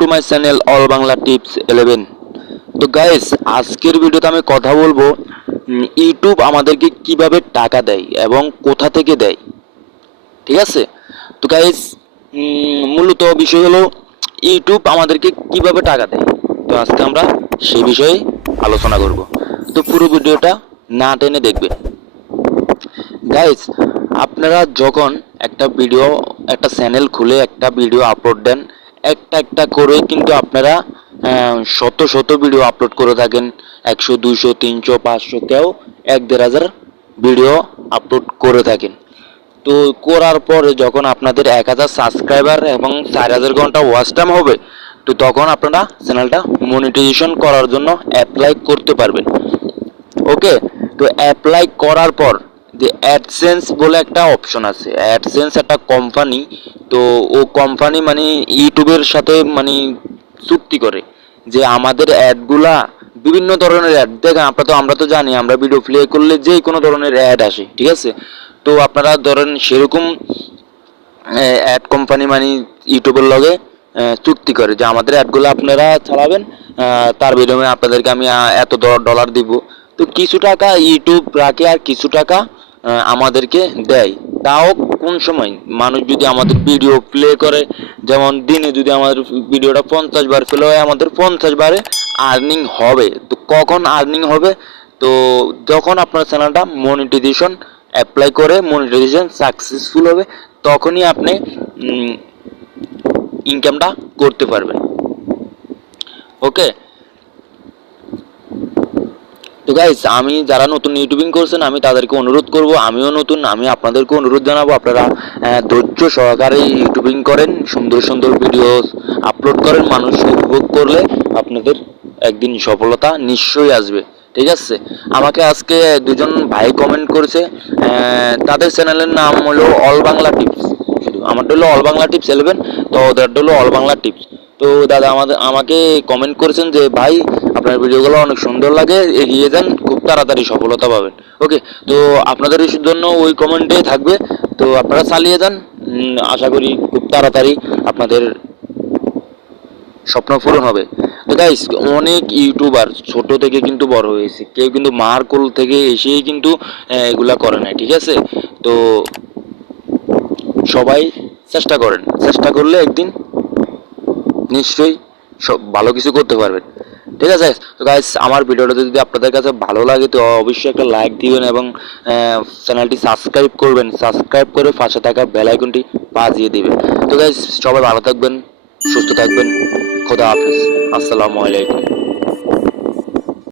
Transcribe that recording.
To my channel all Bangla tips 11। তো guys, আজকের ভিডিওতে আমি কথা বলবো ইউটিউব আমাদেরকে কিভাবে টাকা দেয় এবং কোথা থেকে দেয়। ঠিক আছে? তো গাইস, মূলত বিষয় হলো ইউটিউব আমাদেরকে কিভাবে টাকা দেয়। তো আজকে আমরা সেই বিষয়ে আলোচনা করব। তো পুরো ভিডিওটা না টেনে দেখবেন। গাইস, আপনারা যখন একটা চ্যানেল খুলে একটা ভিডিও আপলোড দেন, একটা করে কিন্তু আপনারা শত ভিডিও আপলোড করে থাকেন। 100, 200, 300, 500, কেউ 1-1.5 ভিডিও আপলোড করে থাকেন। তো করার পরে যখন আপনাদের 1000 সাবস্ক্রাইবার এবং 4000 ঘন্টা ওয়াচ টাইম হবে, তো তখন আপনারা চ্যানেলটা মনিটাইজেশন করার জন্য অ্যাপ্লাই করতে পারবেন। ওকে, তো অ্যাপ্লাই করার পর যে অ্যাডসেন্স বলে একটা অপশন আছে। অ্যাডসেন্স একটা কোম্পানি, তো ও কোম্পানি মানে ইউটিউবের সাথে মানে চুক্তি করে যে আমাদের অ্যাডগুলা বিভিন্ন ধরনের অ্যাড দেখেন। আমরা তো জানি, আমরা ভিডিও প্লে করলে যে কোনো ধরনের অ্যাড আসে। ঠিক আছে? তো আপনারা ধরেন সেরকম অ্যাড কোম্পানি মানে ইউটিউবের লগে চুক্তি করে যে আমাদের অ্যাডগুলো আপনারা চালাবেন, তার বিনিময়ে আপনাদেরকে আমি এত ডলার দিব। তো কিছু টাকা ইউটিউব রাখে আর কিছু টাকা আমাদেরকে দেয়। তাও কোন সময় মানুষ যদি আমাদের ভিডিও প্লে করে, যেমন দিনে যদি আমাদের ভিডিওটা 50 বার প্লে হয়, আমাদের 50 বারে আর্নিং হবে। তো কখন আর্নিং হবে? তো যখন আপনার চ্যানেলটা মনিটাইজেশন অ্যাপ্লাই করে মনিটাইজেশন সাকসেসফুল হবে, তখনই আপনি ইনকামটা করতে পারবেন। ওকে, তো গাইস, আমি যারা নতুন ইউটিউবিং করছেন আমি তাদেরকে অনুরোধ করব, আমিও নতুন, আমি আপনাদেরকে অনুরোধ জানাবো আপনারা ধৈর্য সহকারে ইউটিউবিং করেন, সুন্দর ভিডিও আপলোড করেন। মানুষ উপভোগ করলে আপনাদের একদিন সফলতা নিশ্চয়ই আসবে। ঠিক আছে? আমাকে আজকে দুজন ভাই কমেন্ট করেছে, তাদের চ্যানেলের নাম হলো অল বাংলা টিপস। শুধু আমারটা হলো অল বাংলা টিপস 11, তো ওদেরটা হলো অল বাংলা টিপস। তো দাদা আমাকে কমেন্ট করেছেন যে ভাই, আপনার ভিডিওগুলো অনেক সুন্দর লাগে, এগিয়ে যান, খুব তাড়াতাড়ি সফলতা পাবেন। ওকে, তো আপনাদের জন্য ওই কমেন্টে থাকবে। তো আপনারা চালিয়ে যান, আশা করি খুব তাড়াতাড়ি আপনাদের স্বপ্ন পূরণ হবে। তো গাইস, অনেক ইউটিউবার ছোট থেকে কিন্তু বড় হয়েছে, কেউ কিন্তু মার কোল থেকে এসেই কিন্তু এগুলা করে নাই। ঠিক আছে? তো সবাই চেষ্টা করেন, চেষ্টা করলে একদিন নিশ্চয়ই সব ভালো কিছু করতে পারবেন। ঠিক আছে? তো গাইস, আমার ভিডিওটা যদি আপনাদের কাছে ভালো লাগে তো অবশ্যই একটা লাইক দিবেন এবং চ্যানেলটি সাবস্ক্রাইব করবেন। সাবস্ক্রাইব করে পাশে থাকা বেল আইকনটি বাজিয়ে দিবেন। তো গাইস, সবাই ভালো থাকবেন, সুস্থ থাকবেন। খোদা হাফেজ, আসসালামু আলাইকুম।